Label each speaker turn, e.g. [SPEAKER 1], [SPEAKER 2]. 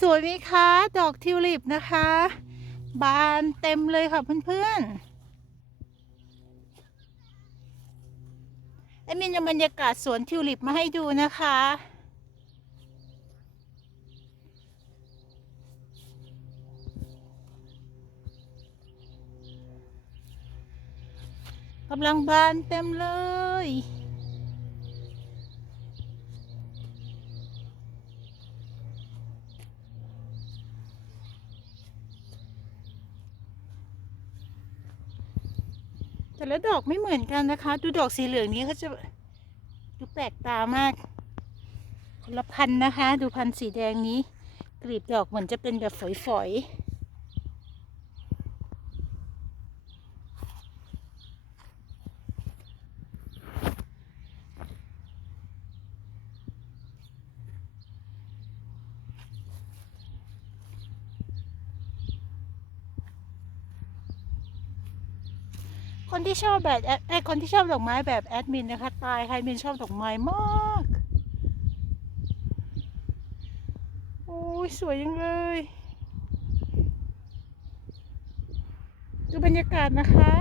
[SPEAKER 1] สวยไหมคะ ดอกทิวลิปนะคะ บานเต็มเลยค่ะเพื่อนๆไอมินจะบรรยากาศสวนทิวลิปมาให้ดูนะคะกำลังบานเต็มเลย แต่ละดอกไม่เหมือนกันนะคะ ดูดอกสีเหลืองนี้เขาจะดูแปลกตามากคนละพันนะคะ ดูพันสีแดงนี้กลีบดอกเหมือนจะเป็นแบบฝอยๆ คนที่ชอบแบบแอดไอคนที่ชอบดอกไม้แบบแอดมินนะคะตายใครมินชอบดอกไม้มากโอ้ยสวยยังเลยดูบรรยากาศนะคะ